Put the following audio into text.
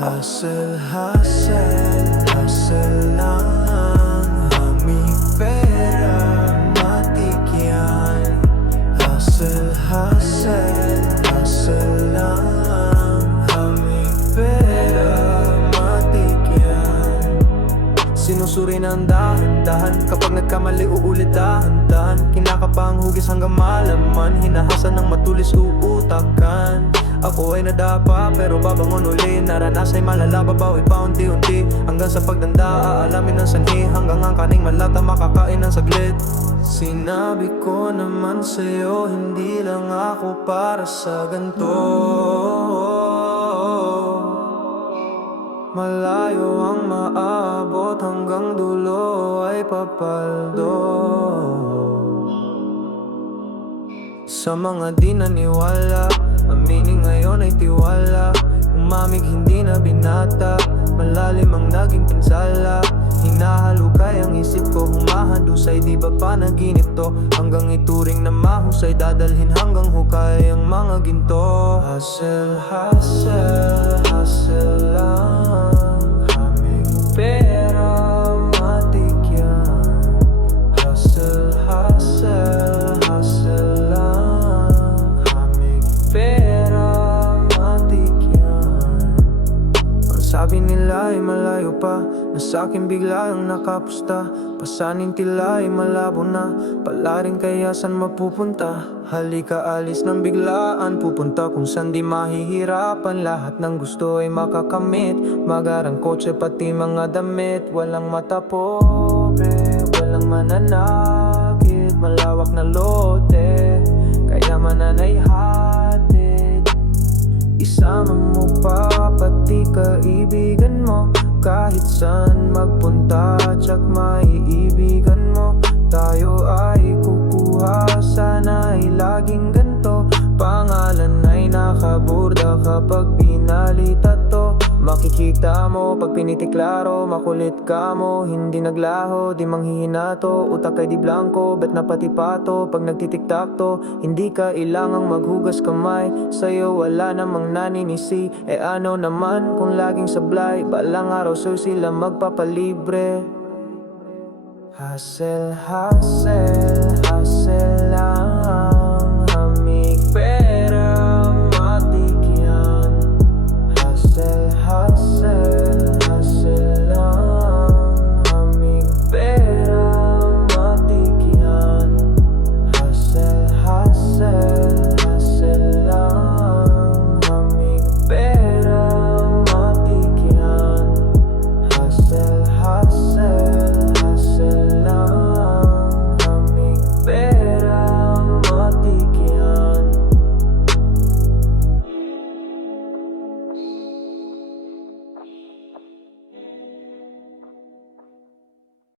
Hustle, hustle, hustle lang. Aming pera, matik yan Hustle, hustle, hustle lang Sinusuri ng dahan-dahan. Kapag nagkamali uulit dahan-dahan Kinakapang hugis hanggang malaman. Hinahasan ng matulis uutakan. Ako ay nadapa pero babangon uli. Naranas ay malala babawi pa unti-unti. Hanggang sa pagdanda aalamin ng sanhi. Hanggang ang kaning malata makakain ng saglit. Sinabi ko naman sa'yo Hindi lang ako para sa ganto Malayo ang maabot hanggang dulo ay papaldo. Sa mga di naniwala, aminin ngayon ay tiwala. Umamig hindi na binata, malalim ang naging pinsala. Hinahalukay ang isip ko, humahandusay Di ba panaginip to? Hanggang ituring na mahusay Dadalhin hanggang hukay ang mga ginto. Hustle, hustle, ay malayo pa. Na sa'kin bigla ang nakapusta. Pasanin tila ay malabo na. Pala rin kaya san mapupunta? Halika alis ng biglaan. Pupunta kung saan di mahihirapan. Lahat ng gusto ay makakamit. Magarang kotse pati mga damit. Walang mata pobre Walang mananakit. Malawak na lote Kaya mananay Isama mo pa pati kaibigan mo. Kahit saan magpunta Tsak maiibigan mo. Tayo ay kukuha Sana ay laging ganto. Pangalan ay nakaburda Kapag to Makikita mo pag pinitiklaro Makulit ka mo, hindi naglaho Di manghihinato, utak ay di blanco Bet na pati pato, pag nagtitiktak to Hindi ka ilangang maghugas kamay. Sa'yo wala namang naninisi. E ano naman kung laging sablay? Balang araw so sila magpapalibre. Hustle, hustle, hustle lang